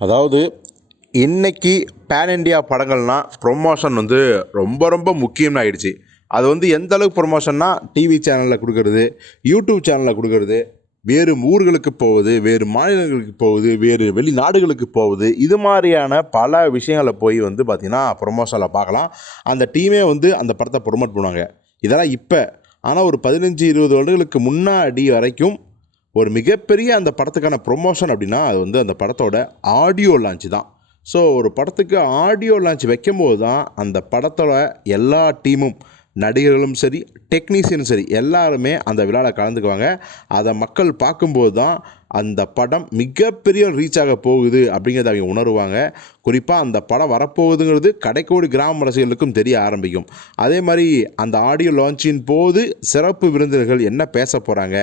அதாவது இன்றைக்கி pan India படங்கள்னால் promotion வந்து ரொம்ப ரொம்ப முக்கியம்னு ஆயிடுச்சு அது வந்து எந்த அளவுக்கு ப்ரொமோஷன்னா டிவி சேனலில் கொடுக்கறது யூடியூப் சேனலில் கொடுக்கறது வேறு ஊர்களுக்கு போகுது வேறு மாநிலங்களுக்கு போகுது வேறு வெளிநாடுகளுக்கு போகுது இது மாதிரியான பல விஷயங்களை போய் வந்து பார்த்திங்கன்னா ப்ரொமோஷனில் பார்க்கலாம். அந்த டீமே வந்து அந்த படத்தை ப்ரொமோட் பண்ணுவாங்க. இதெல்லாம் இப்போ. ஆனால் ஒரு பதினஞ்சு இருபது வருடங்களுக்கு முன்னாடி வரைக்கும் ஒரு மிகப்பெரிய அந்த படத்துக்கான ப்ரொமோஷன் அப்படின்னா அது வந்து அந்த படத்தோட ஆடியோ லான்ச் தான். ஸோ ஒரு படத்துக்கு ஆடியோ லான்ச் வைக்கும்போது தான் அந்த படத்தோட எல்லா டீமும் நடிகர்களும் சரி டெக்னீஷியனும் சரி எல்லாருமே அந்த விழாவில் கலந்துக்குவாங்க. அதை மக்கள் பார்க்கும்போது தான் அந்த படம் மிகப்பெரிய ரீச் ஆக போகுது அப்படிங்கிறத அவங்க உணருவாங்க. குறிப்பாக அந்த படம் வரப்போகுதுங்கிறது கடைக்கோடி கிராம ரசிகர்களுக்கும் தெரிய ஆரம்பிக்கும். அதே மாதிரி அந்த ஆடியோ லான்ச்சின் போது சிறப்பு விருந்தினர்கள் என்ன பேச போகிறாங்க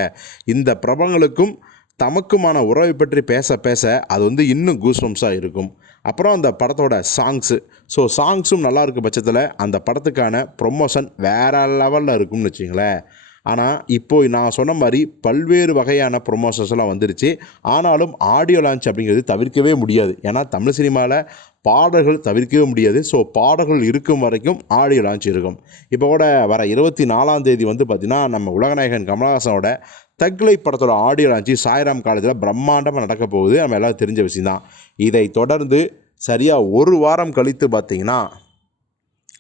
இந்த பிரபலங்களுக்கும் தமக்குமான உறவை பற்றி பேச பேச அது வந்து இன்னும் கூஸ்பம்ஸாக இருக்கும். அப்புறம் அந்த படத்தோட சாங்ஸு ஸோ சாங்ஸும் நல்லா இருக்க பட்சத்தில் அந்த படத்துக்கான ப்ரொமோஷன் வேறு லெவலில் இருக்கும்னு வச்சிங்களேன். ஆனால் இப்போ நான் சொன்ன மாதிரி பல்வேறு வகையான ப்ரொமோஷன்ஸ்லாம் வந்துருச்சு. ஆனாலும் ஆடியோ லான்ச் அப்படிங்கிறது தவிர்க்கவே முடியாது. ஏன்னா தமிழ் சினிமாவில் பாடல்கள் தவிர்க்கவே முடியாது. ஸோ பாடல்கள் இருக்கும் வரைக்கும் ஆடியோ லான்ச் இருக்கும். இப்போ கூட வர இருபத்தி நாலாம் தேதி வந்து பார்த்திங்கன்னா நம்ம உலகநாயகன் கமலஹாசனோட தக்லை படத்தோட ஆடியோ லான்ச்சு சாய்ராம் காலேஜில் பிரம்மாண்டமாக நடக்க போகுது. நம்ம எல்லாம் தெரிஞ்ச விஷயம்தான். இதை தொடர்ந்து சரியாக ஒரு வாரம் கழித்து பார்த்திங்கன்னா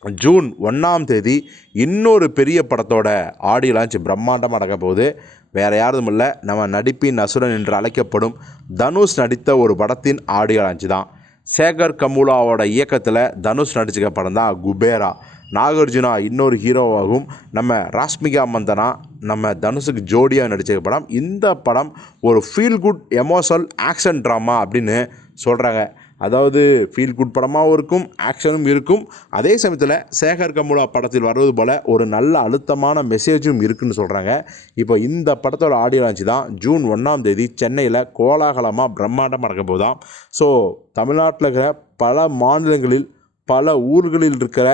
ஜூன் ஒன்றாம் தேதி இன்னொரு பெரிய படத்தோட ஆடியோ லான்ச் பிரம்மாண்டமாக நடக்க போகுது. வேறு யாரும் இல்லை. நம்ம நடிப்பின் அசுரன் என்று அழைக்கப்படும் தனுஷ் நடித்த ஒரு படத்தின் ஆடியோ லான்ச் தான். சேகர் கமுலாவோட இயக்கத்தில் தனுஷ் நடிச்சிருக்க படம் தான் குபேரா. நாகார்ஜுனா இன்னொரு ஹீரோவாகவும் நம்ம ராஷ்மிகா மந்தனா நம்ம தனுஷுக்கு ஜோடியாக நடிச்சிருக்க படம். இந்த படம் ஒரு feel good emotional action drama அப்படின்னு சொல்கிறாங்க அதாவது ஃபீல் குட் படமாகவும் இருக்கும் ஆக்ஷனும் இருக்கும். அதே சமயத்தில் சேகர் கமுலா படத்தில் வருவது போல் ஒரு நல்ல அழுத்தமான மெசேஜும் இருக்குன்னு சொல்கிறாங்க இப்போ இந்த படத்தோட ஆடியோ லான்ச் தான் ஜூன் ஒன்றாம் தேதி சென்னையில் கோலாகலமாக பிரம்மாண்டமாக நடக்க போதாம் ஸோ தமிழ்நாட்டில் இருக்கிற பல மாநிலங்களில் பல ஊர்களில் இருக்கிற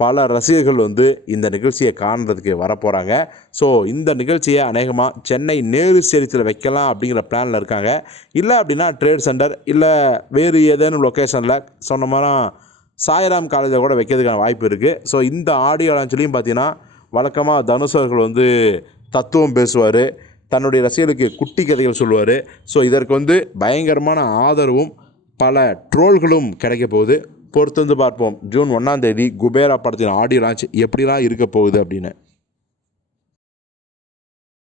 பல ரசிகர்கள் வந்து இந்த நிகழ்ச்சியை காணுறதுக்கு வரப்போகிறாங்க ஸோ இந்த நிகழ்ச்சியை அநேகமாக சென்னை நேரு ஸ்டேடியத்தில் வைக்கலாம் அப்படிங்கிற பிளானில் இருக்காங்க. இல்லை அப்படின்னா ட்ரேட் சென்டர் இல்லை வேறு ஏதேனும் லொக்கேஷனில் சொன்ன மாதிரி சாய்ராம் காலேஜில் கூட வைக்கிறதுக்கான வாய்ப்பு இருக்குது ஸோ இந்த ஆடியோ லான்ச்லேயும் பார்த்தீங்கன்னா வழக்கமாக தனுஷ் அவர்கள் வந்து தத்துவம் பேசுவார். தன்னுடைய ரசிகர்களுக்கு குட்டி கதைகள் சொல்லுவார். ஸோ இதற்கு வந்து பயங்கரமான ஆதரவும் பல ட்ரோல்களும் கிடைக்க போகுது. பொறுத்து வந்து பார்ப்போம். ஜூன் ஒன்றாம் தேதி குபேரா படத்தின் ஆடியோ லான்ச் எப்படிலாம் இருக்க போகுது அப்படின்னு.